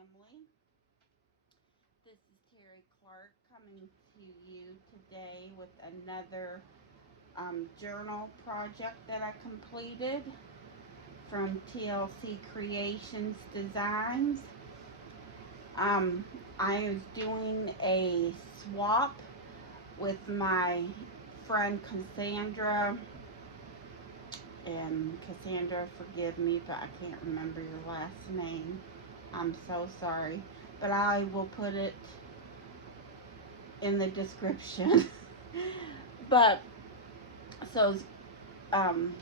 family. This is Terry Clark coming to you today with another journal project that I completed from TLC Creations Designs. I was doing a swap with my friend Cassandra. And Cassandra, forgive me, but I can't remember your last name. I'm so sorry. But I will put it in the description. But so um,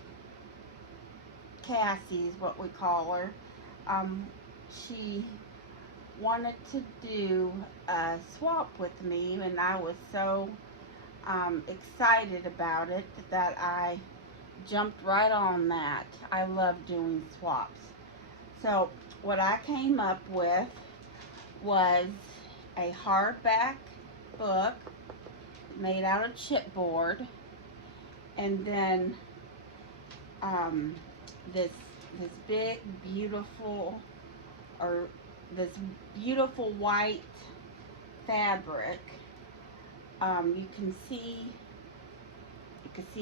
Cassie is what we call her. She wanted to do a swap with me, and I was so excited about it that I jumped right on that. I love doing swaps. So what I came up with was a hardback book made out of chipboard, and then um, this this big beautiful or this beautiful white fabric. You can see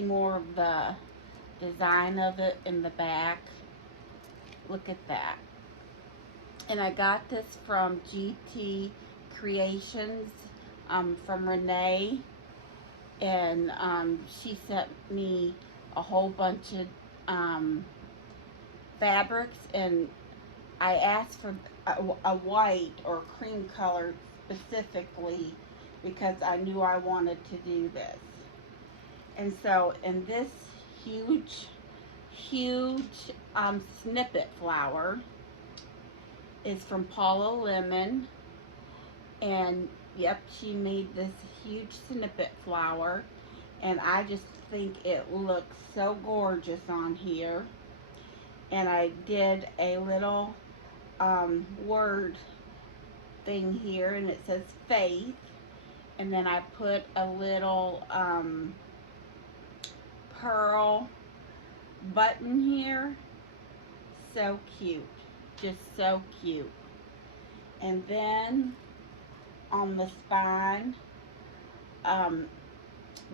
more of the design of it in the back. Look at that. And I got this from GT Creations from Renee, and she sent me a whole bunch of fabrics, and I asked for a white or cream color specifically because I knew I wanted to do this. And so in this huge, huge snippet flower is from Paula Lemon, and yep, she made this huge snippet flower, and I just think it looks so gorgeous on here. And I did a little word thing here, and it says faith, and then I put a little pearl button here. So cute, just so cute. And then on the spine, um,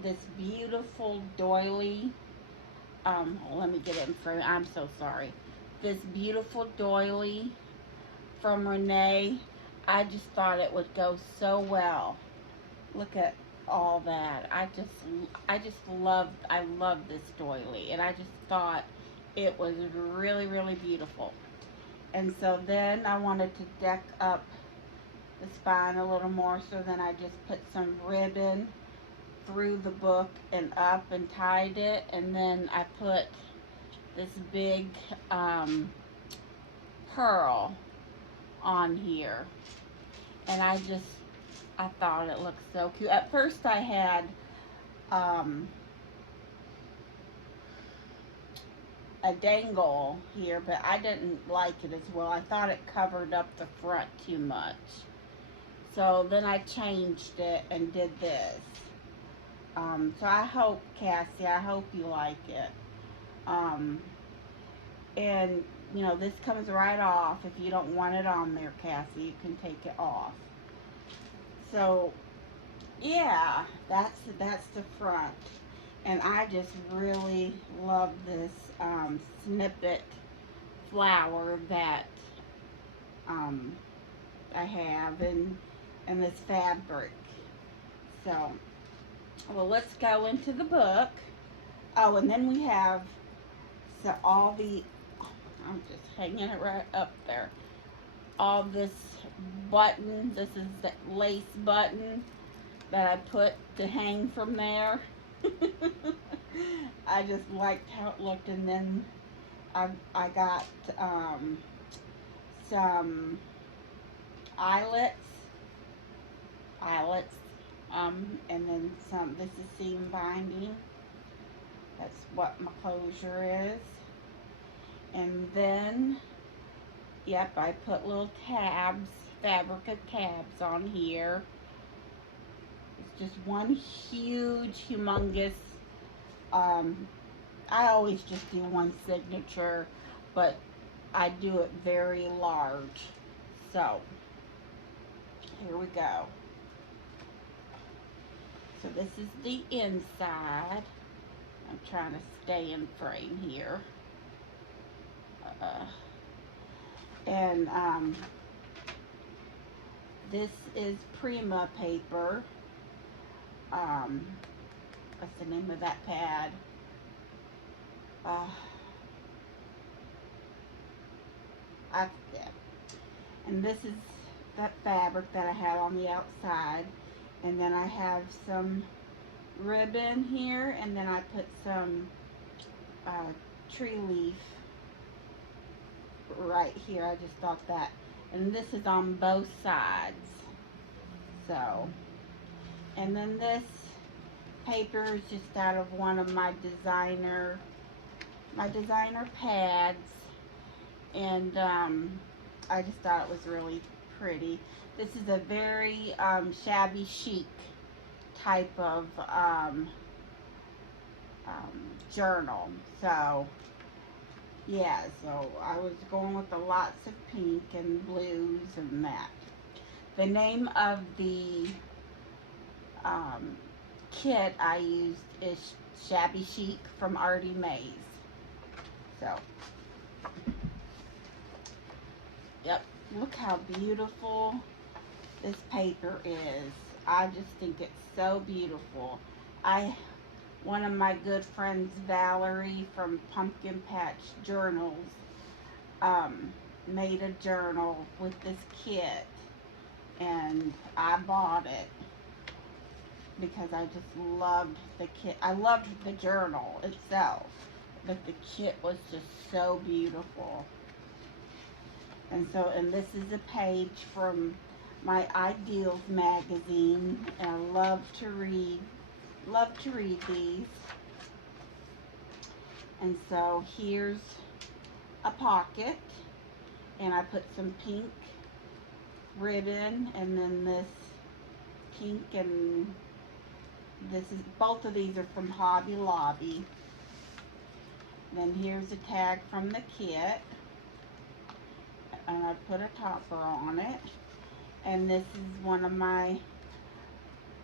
this beautiful doily. Let me get it in front. I'm so sorry. This beautiful doily from Renee. I just thought it would go so well. Look at all that. I love this doily, and I just thought it was really, really beautiful. And so then I wanted to deck up the spine a little more, so then I just put some ribbon through the book and up and tied it, and then I put this big pearl on here, and I thought it looked so cute. At first I had a dangle here, but I didn't like it as well. I thought it covered up the front too much. So then I changed it and did this. So I hope, Cassie, I hope you like it. Um, and, you know, this comes right off. If you don't want it on there, Cassie, you can take it off. So, yeah, that's the front. And I just really love this snippet flower that um, I have, and this fabric. So, well, let's go into the book. Oh, and then we have all the, I'm just hanging it right up there. All this button, this is the lace button that I put to hang from there. I just liked how it looked, and then I got some eyelets, eyelets, and then some. This is seam binding. That's what my closure is. And then, yep, I put little tabs, fabric of tabs on here. It's just one huge, humongous, I always just do one signature, but I do it very large. So, here we go. So this is the inside. I'm trying to stay in frame here. And this is Prima paper. What's the name of that pad? I forget. And this is that fabric that I have on the outside. And then I have some ribbon here, and then I put some tree leaf right here. I just thought that. And this is on both sides. So, and then this paper is just out of one of my designer pads, and I just thought it was really pretty. This is a very shabby chic type of journal. So yeah, so I was going with the lots of pink and blues and that. The name of the kit I used is Shabby Chic from Artie Mays. So, yep, look how beautiful this paper is. I just think it's so beautiful. One of my good friends, Valerie from Pumpkin Patch Journals, made a journal with this kit, and I bought it because I just loved the kit. I loved the journal itself, but the kit was just so beautiful. And so, and this is a page from my Ideals magazine, and I love to read these. And so here's a pocket, and I put some pink ribbon, and then this pink, and this is, both of these are from Hobby Lobby. Then here's a tag from the kit, and I put a topper on it. And this is one of my,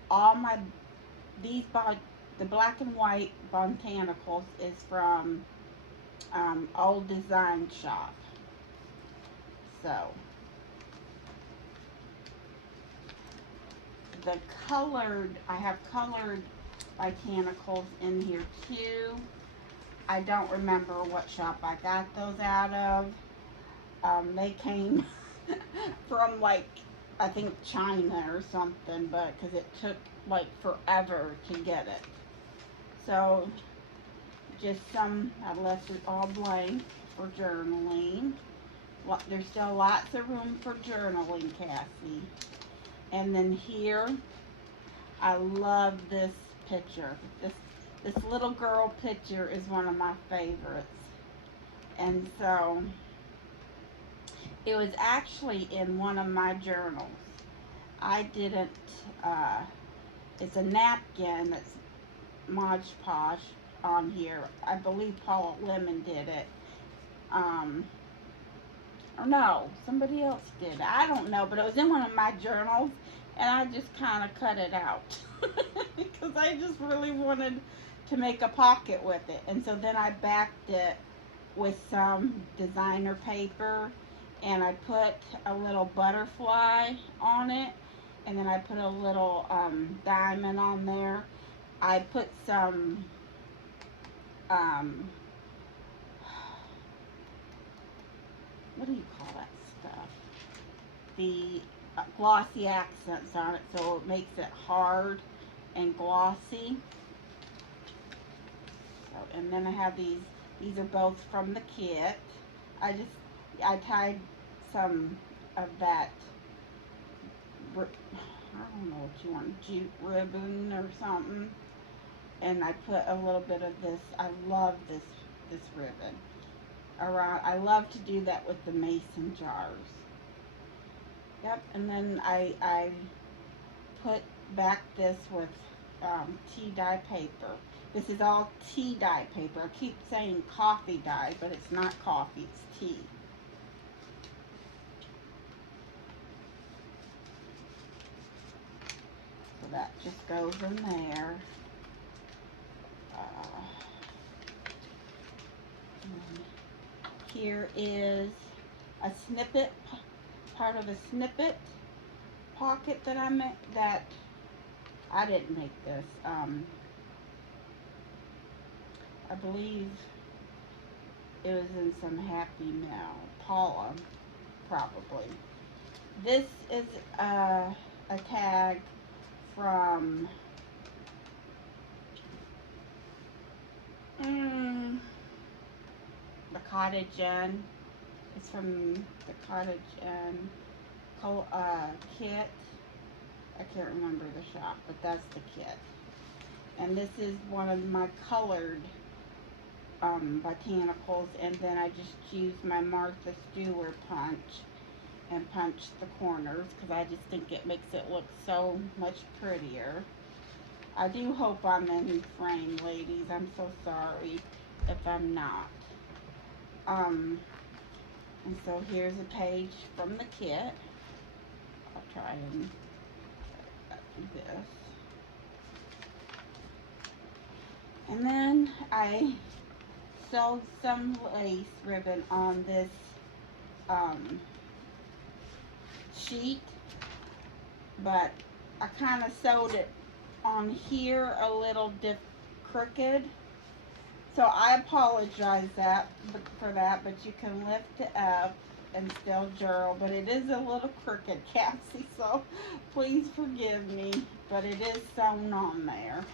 the black and white botanicals is from Old Design Shop. So I have colored botanicals in here too. I don't remember what shop I got those out of. They came from, like, I think China or something, but because it took like forever to get it. So just I left it all blank for journaling. There's still lots of room for journaling, Cassie. And then here, I love this picture. This little girl picture is one of my favorites. And so it was actually in one of my journals. I didn't, it's a napkin that's Mod Podge on here. I believe Paula Lemon did it. Or no, somebody else did. I don't know, but it was in one of my journals, and I just kind of cut it out because I just really wanted to make a pocket with it. And so then I backed it with some designer paper, and I put a little butterfly on it, and then I put a little diamond on there. I put some what do you call that stuff? The glossy accents on it, so it makes it hard and glossy. So, and then I have these are both from the kit. I tied some of that, I don't know what you want, jute ribbon or something, and I put a little bit of this. I love this ribbon around. I love to do that with the mason jars. Yep. And then I put back this with tea dye paper. This is all tea dye paper. I keep saying coffee dye, but it's not coffee, it's tea. that just goes in there. Here is a snippet, part of a snippet pocket that I made, that I didn't make this. I believe it was in some Happy Meal. Paula, probably. This is a tag from the Cottage Inn. It's from the Cottage Inn kit. I can't remember the shop, but that's the kit. And this is one of my colored botanicals, and then I just used my Martha Stewart punch and punched the corners because I just think it makes it look so much prettier. I do hope I'm in frame, ladies. I'm so sorry if I'm not. And so here's a page from the kit. I'll try and do this. And then I sewed some lace ribbon on this sheet, but I kind of sewed it on here a little crooked. So I apologize for that, but you can lift it up and still journal, but it is a little crooked, Cassie, so please forgive me, but it is sewn on there.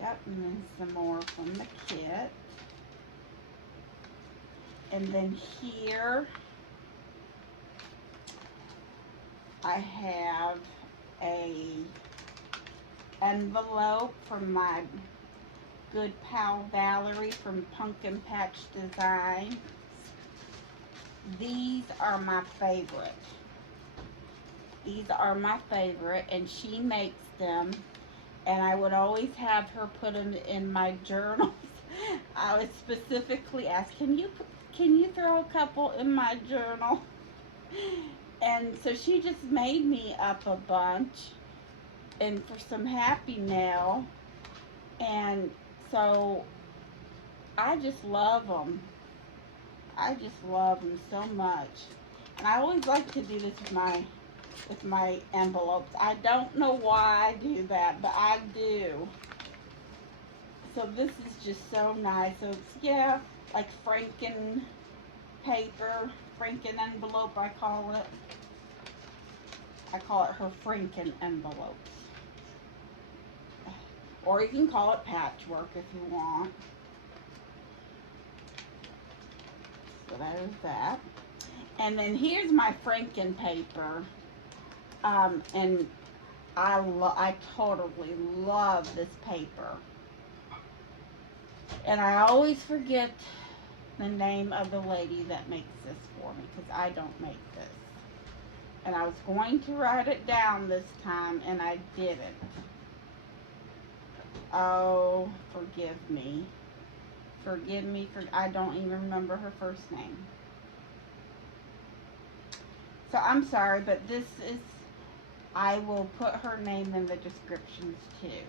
Yep, and then some more from the kit. And then here I have a envelope from my good pal Valerie from Pumpkin Patch Designs. These are my favorite. These are my favorite, and she makes them, and I would always have her put them in my journals. I would specifically ask, can you throw a couple in my journal? And so she just made me up a bunch, and for some Happy Mail, and so I just love them. I just love them so much, and I always like to do this with my envelopes. I don't know why I do that, but I do. So this is just so nice. So it's, yeah, like Franken paper, Franken envelope, I call it. I call it her Franken envelopes. Or you can call it patchwork if you want. So there's that. And then here's my Franken paper. And I totally love this paper. And I always forget the name of the lady that makes this for me, because I don't make this. And I was going to write it down this time, and I didn't. Oh, forgive me. Forgive me, I don't even remember her first name. So I'm sorry, but this is, I will put her name in the descriptions too.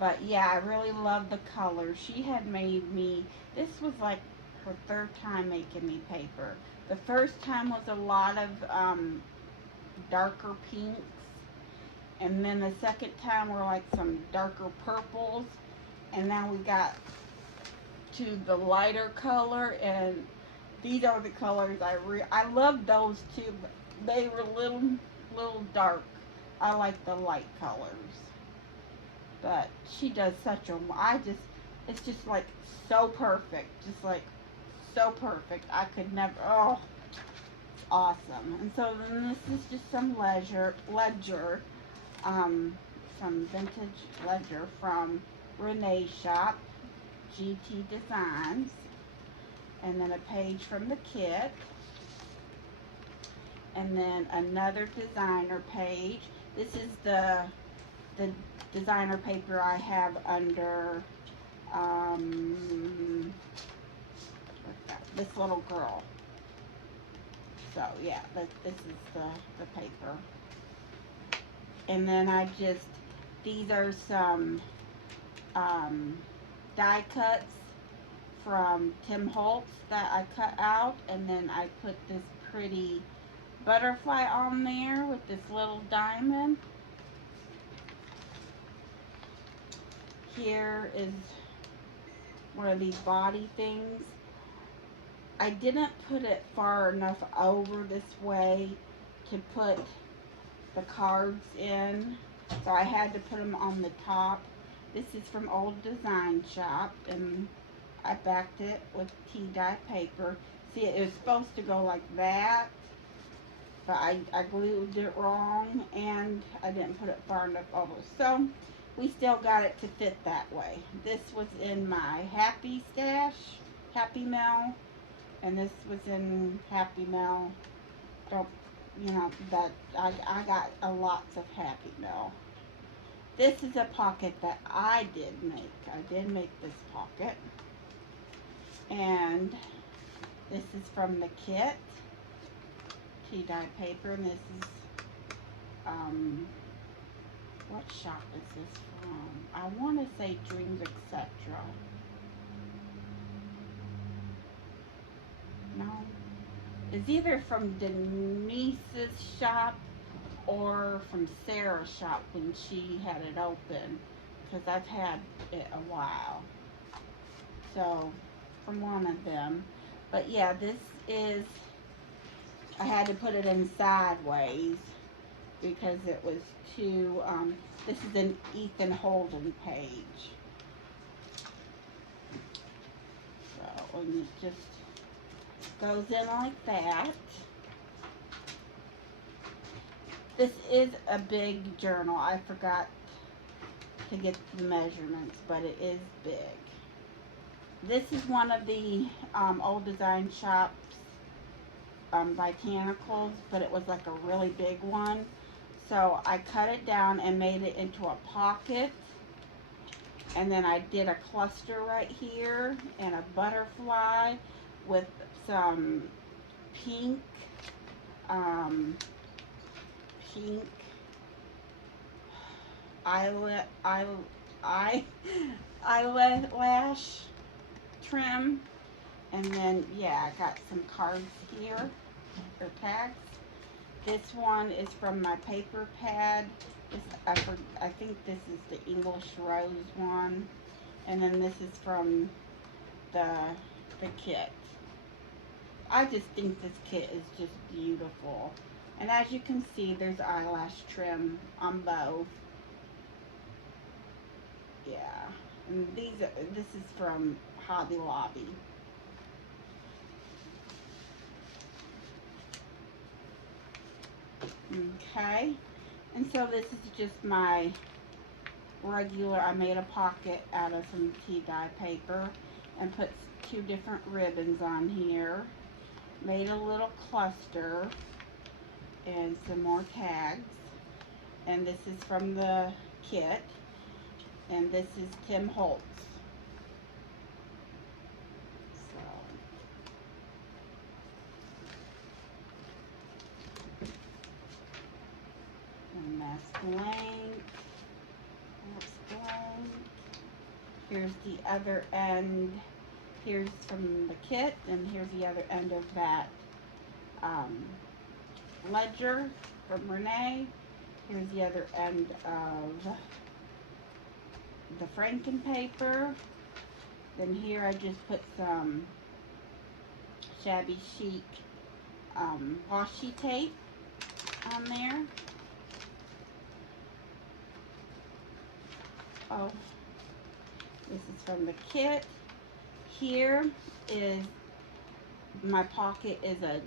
But yeah, I really love the color. She had made me, this was like her third time making me paper. The first time was a lot of darker pinks. And then the second time were like some darker purples. And now we got to the lighter color. And these are the colors I love those too, but they were little dark. I like the light colors. But she does such a, it's just like so perfect. Just like so perfect. I could never, oh, it's awesome. And so then this is just some ledger, some vintage ledger from Renee's shop, GT Designs. And then a page from the kit. And then another designer page. This is the designer paper I have under this little girl. So yeah, this is the paper. And then these are some die cuts from Tim Holtz that I cut out, and then I put this pretty butterfly on there with this little diamond. Here is one of these body things. I didn't put it far enough over this way to put the cards in, so I had to put them on the top. This is from Old Design Shop, and I backed it with tea dye paper. See, it was supposed to go like that, but I glued it wrong, and I didn't put it far enough over. So we still got it to fit that way. This was in my Happy Stash, Happy Mail, and this was in Happy Mail. Don't, you know, that I got a lots of Happy Mail. This is a pocket that I did make. I did make this pocket. And this is from the kit, tea dye paper, and this is, what shop is this from? I want to say Dreams, etc. No. It's either from Denise's shop or from Sarah's shop when she had it open, because I've had it a while. So, from one of them. But yeah, this is, I had to put it in sideways because it was too, this is an Ethan Holden page. So, and it just goes in like that. This is a big journal. I forgot to get the measurements, but it is big. This is one of the Old Design Shop's botanicals, but it was like a really big one. So I cut it down and made it into a pocket. And then I did a cluster right here and a butterfly with some pink, pink eyelash trim. And then, yeah, I got some cards here, or tags. This one is from my paper pad. I think this is the English Rose one. And then this is from the kit. I just think this kit is just beautiful. And as you can see, there's eyelash trim on both. Yeah. And this is from Hobby Lobby. Okay, and so this is just my regular, I made a pocket out of some tea dye paper and put 2 different ribbons on here. Made a little cluster and some more tags. And this is from the kit. And this is Tim Holtz. And that's blank. That's blank. Here's the other end. Here's from the kit, and here's the other end of that ledger from Renee. Here's the other end of the Franken paper. Then here I just put some shabby chic washi tape on there. Oh, this is from the kit. Here is my pocket is a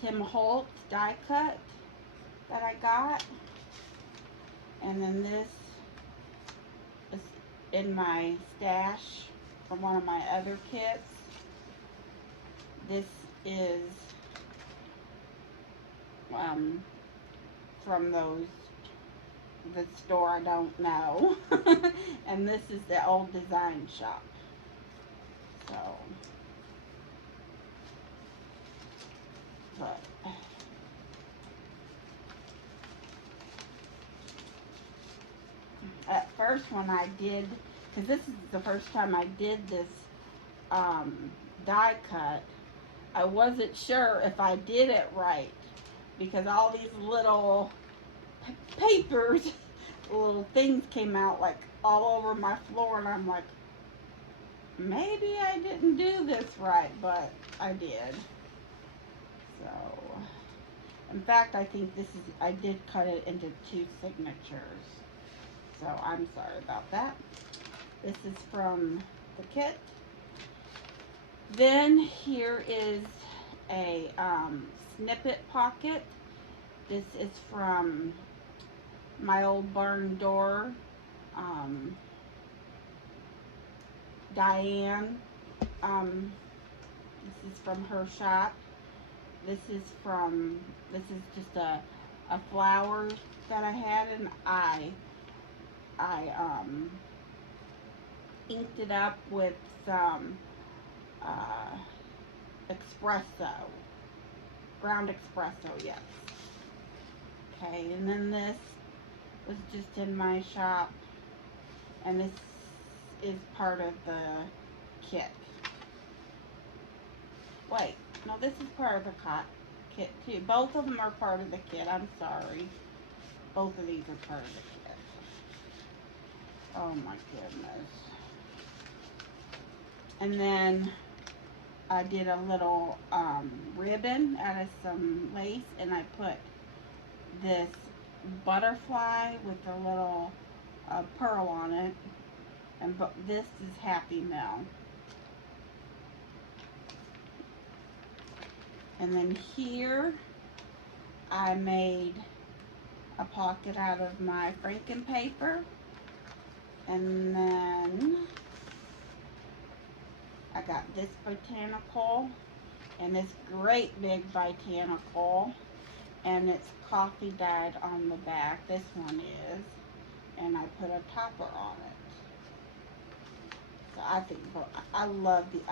Tim Holtz die cut that I got. And then this is in my stash from one of my other kits. This is from the store I don't know. And this is the Old Design Shop. So But at first when I did, because this is the first time I did this die cut, I wasn't sure if I did it right because all these little papers, little things came out like all over my floor, and I'm like, maybe I didn't do this right, but I did. So, in fact, I think I did cut it into 2 signatures. So, I'm sorry about that. This is from the kit. Then here is a Snippet pocket. This is from my old barn door. Diane. This is from her shop. This is just a flower that I had, and I inked it up with some espresso, ground espresso, yes. Okay, and then this was just in my shop, and this is part of the kit. Wait, no, this is part of the kit too. Both of them are part of the kit. I'm sorry. Both of these are part of the kit. Oh my goodness. And then I did a little ribbon out of some lace, and I put this butterfly with a little pearl on it, and this is Happy Mail. And then here I made a pocket out of my Franken paper, and then I got this botanical, and this great big botanical, and it's coffee dyed on the back. This one is, and I put a topper on it. So I think I love these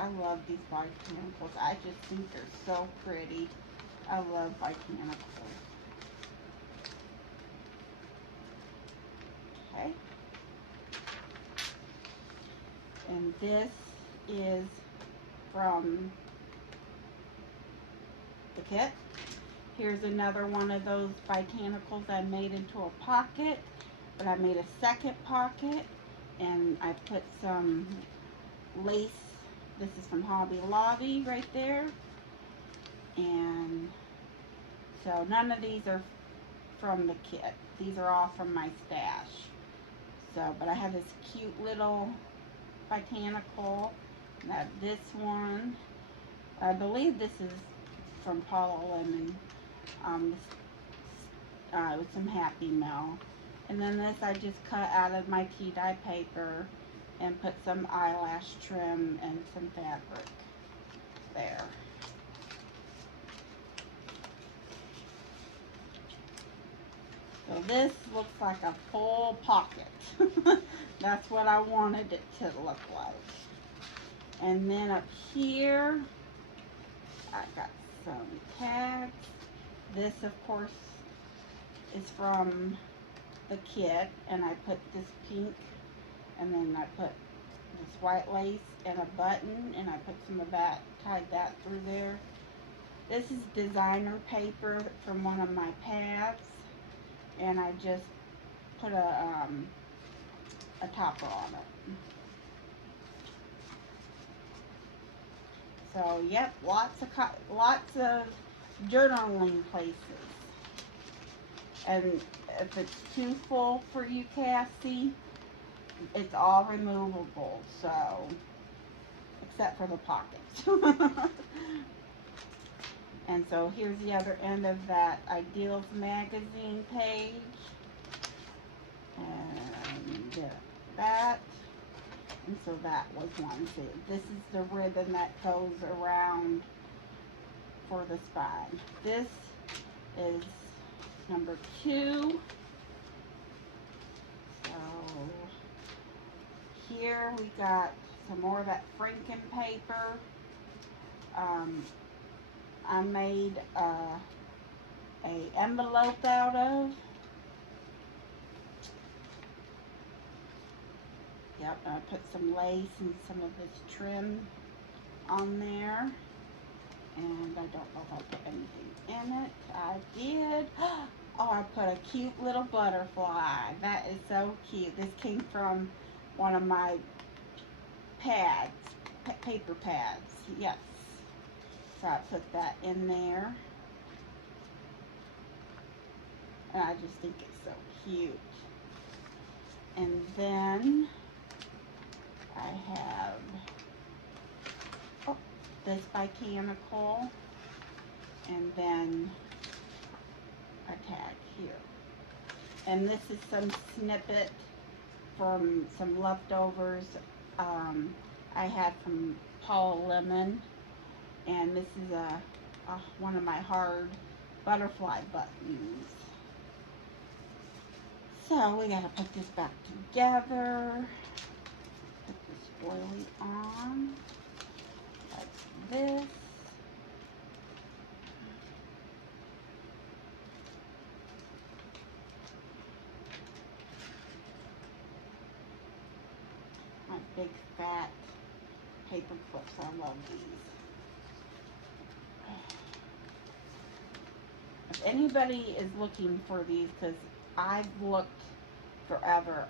botanicals. I just think they're so pretty. I love botanicals. Okay. And this is from the kit. Here's another one of those botanicals I made into a pocket, but I made a second pocket, and I put some lace. This is from Hobby Lobby right there. And so none of these are from the kit. These are all from my stash. So, but I have this cute little botanical. And I have this one. I believe this is from Paula Lemon. With some Happy Mail. And then this I just cut out of my tea dye paper and put some eyelash trim and some fabric there. So this looks like a full pocket. That's what I wanted it to look like. And then up here, I got some tags. This, of course, is from the kit, and I put this pink, and then I put this white lace and a button, and I put some of that, tied that through there. This is designer paper from one of my pads, and I just put a topper on it. So, yep, lots of journaling places. And if it's too full for you, Cassie, it's all removable, so, except for the pockets. And so here's the other end of that Ideals magazine page. And that. And so that was one too. This is the ribbon that goes around for the spine. This is number 2. So here we got some more of that Franken paper. I made a envelope out of. Yep, I put some lace and some of this trim on there. And I don't know if I put anything in it. I did. Oh, I put a cute little butterfly. That is so cute. This came from one of my pads, paper pads. Yes. So I put that in there. And I just think it's so cute. And then I have this botanical, and then a tag here. And this is some snippet from some leftovers I had from Paul Lemon, and this is one of my hard butterfly buttons. So we gotta put this back together. Put this oily on like this. My big fat paper clips. I love these. If anybody is looking for these, because I've looked forever,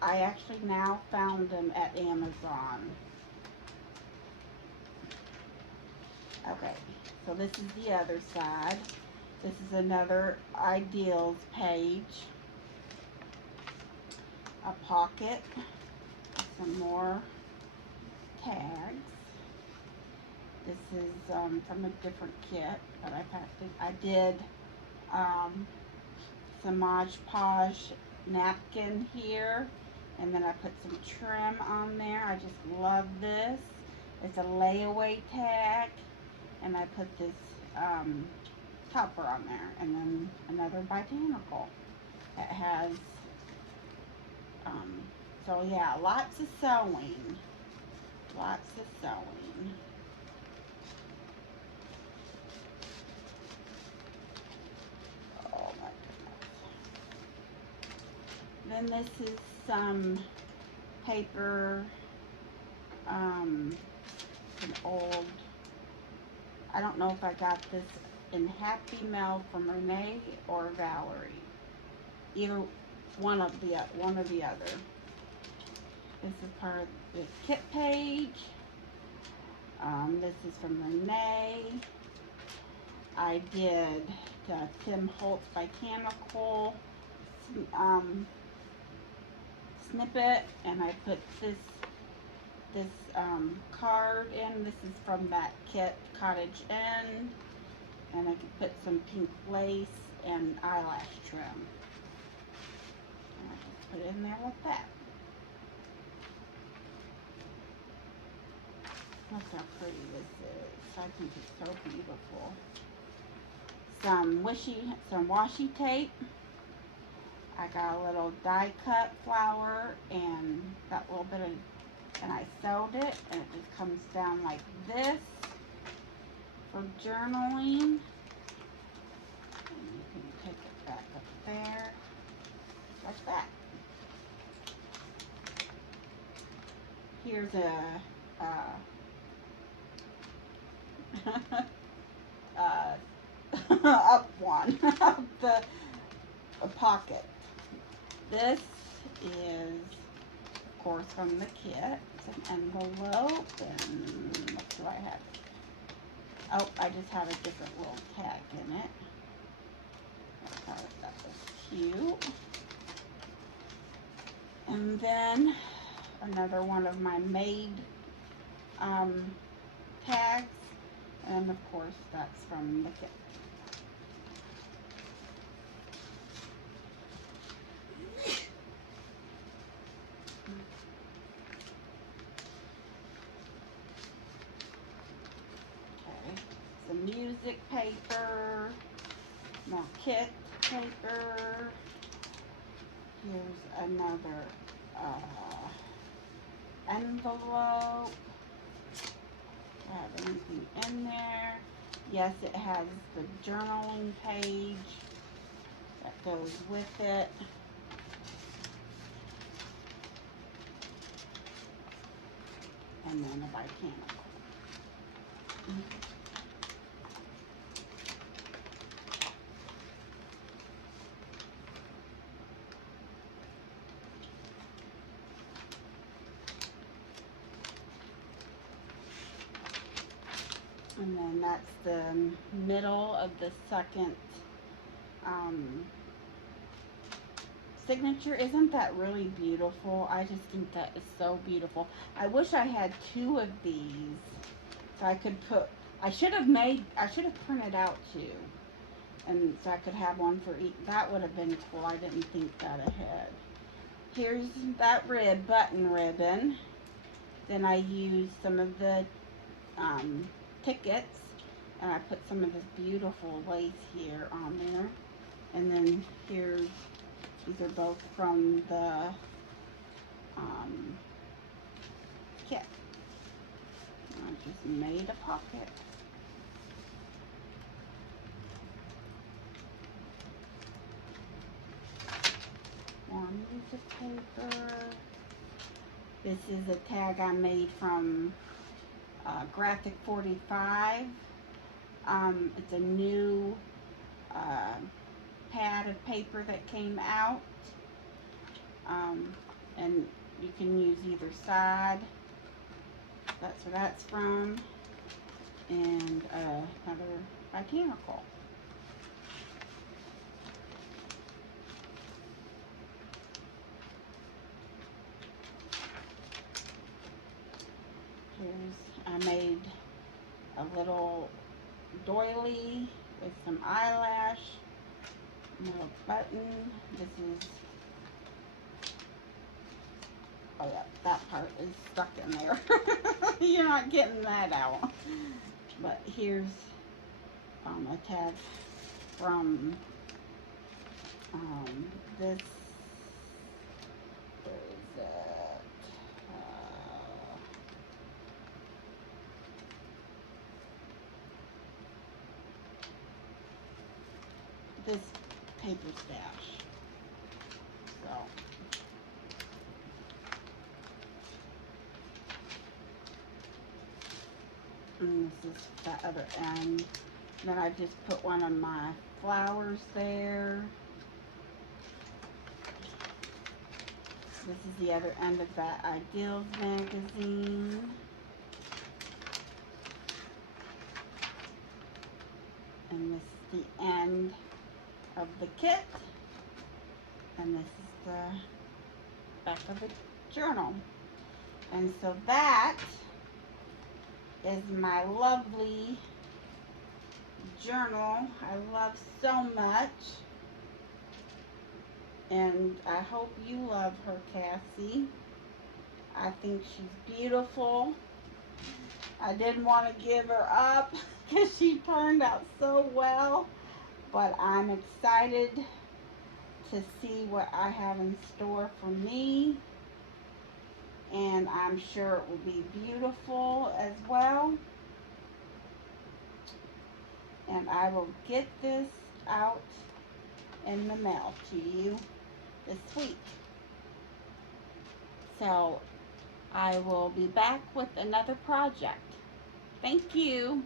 I actually now found them at Amazon. Okay, so this is the other side. This is another ideals page. A pocket. Some more tags. This is from a different kit, but I packed it. I did some Mod Podge napkin here, and then I put some trim on there. I just love this. It's a layaway tag, and I put this topper on there, and then another botanical that has so yeah, lots of sewing. Lots of sewing. Oh my goodness. Then this is some paper, an old, I don't know if I got this in Happy Mail from Renee or Valerie. Either one or the other. This is part of the kit page. This is from Renee. I did the Tim Holtz Botanical snippet, and I put this card in. This is from that kit, Cottage End, and I could put some pink lace and eyelash trim. And I just put it in there like that. Look how pretty this is. I think it's so beautiful. Some washi tape. I got a little die cut flower and that little bit of, and I sewed it, and it just comes down like this for journaling. And you can take it back up there like that. Here's up one up the pocket. This is, of course, from the kit. It's an envelope, and what do I have? Oh, I just have a different little tag in it. I thought that was cute. And then another one of my made tags, and of course that's from the kit. Okay, some music paper, more kit paper. Here's another envelope. Do I have anything in there? Yes, it has the journaling page that goes with it. And then a botanical. And then that's the middle of the second um, signature. Isn't that really beautiful? I just think that is so beautiful. I wish I had two of these so I could put, I should have printed out two. And so I could have one for each. That would have been cool. I didn't think that ahead. Here's that button ribbon. Then I used some of the tickets, and I put some of this beautiful lace here on there. And then here's, these are both from the kit. I just made a pocket. One piece of paper. This is a tag I made from Graphic 45. It's a new pad of paper that came out. And you can use either side. That's where that's from. And another botanical. I made a little doily with some eyelash, a little button. This is, oh yeah, that part is stuck in there. You're not getting that out. But here's a tag from this, where is it? This paper stash. So and this is the other end. Then I just put one of my flowers there. This is the other end of that Ideals magazine. And this is the end of the kit. And this is the back of the journal. And so that is my lovely journal I love so much. And I hope you love her, Cassie. I think she's beautiful. I didn't want to give her up because she turned out so well. But I'm excited to see what I have in store for me. And I'm sure it will be beautiful as well. And I will get this out in the mail to you this week. So I will be back with another project. Thank you.